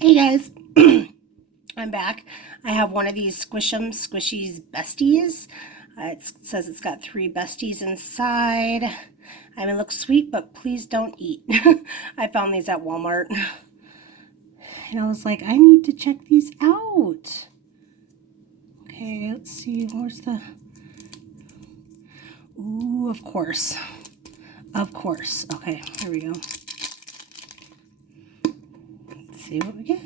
Hey guys, I'm back. I have one of these Squishies Besties. It says it's got 3 besties inside. I mean, it looks sweet, but please don't eat. I found these at Walmart. And I was like, I need to check these out. Okay, let's see, where's the... Ooh, of course. Of course. Okay, here we go. Let's see what we get.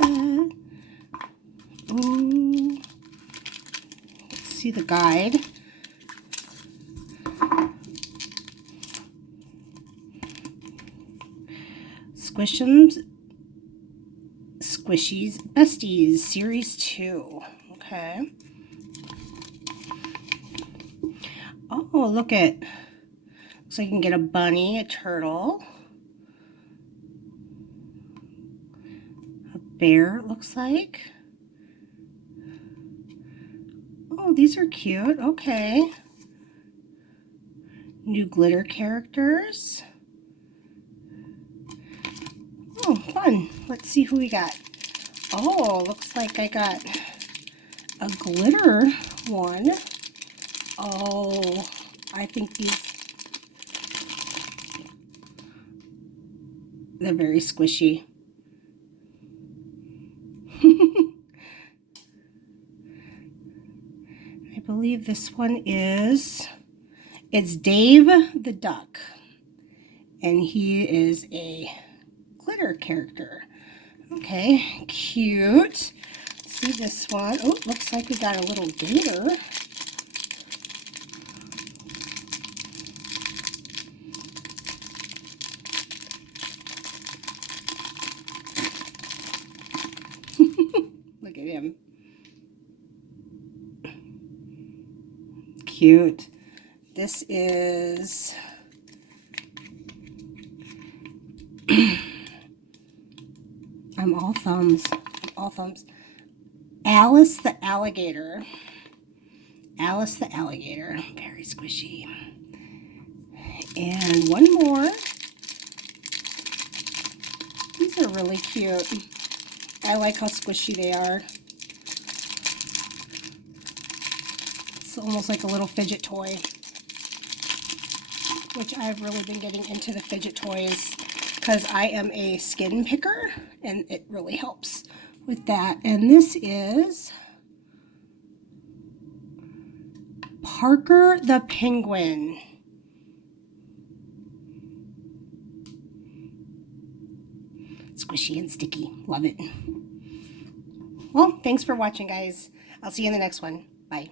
Ooh. Let's see the guide. Squishies Besties Series 2. Okay. Oh, look at. Looks like you can get a bunny, a turtle, a bear, it looks like. Oh, these are cute. Okay. New glitter characters. Oh, fun. Let's see who we got. Oh, looks like I got a glitter one. Oh, I think they're very squishy. I believe this one it's Dave the Duck. And he is a glitter character. Okay, cute. Let's see this one. Oh, looks like we got a little gator. Look at him. Cute. This is I'm all thumbs. All thumbs. Alice the alligator. Alice the alligator. Very squishy. And one more. These are really cute. I like how squishy they are. It's almost like a little fidget toy, which I've really been getting into the fidget toys because I am a skin picker and it really helps with that. And this is Parker the penguin. Squishy and sticky. Love it. Well, thanks for watching, guys. I'll see you in the next one. Bye.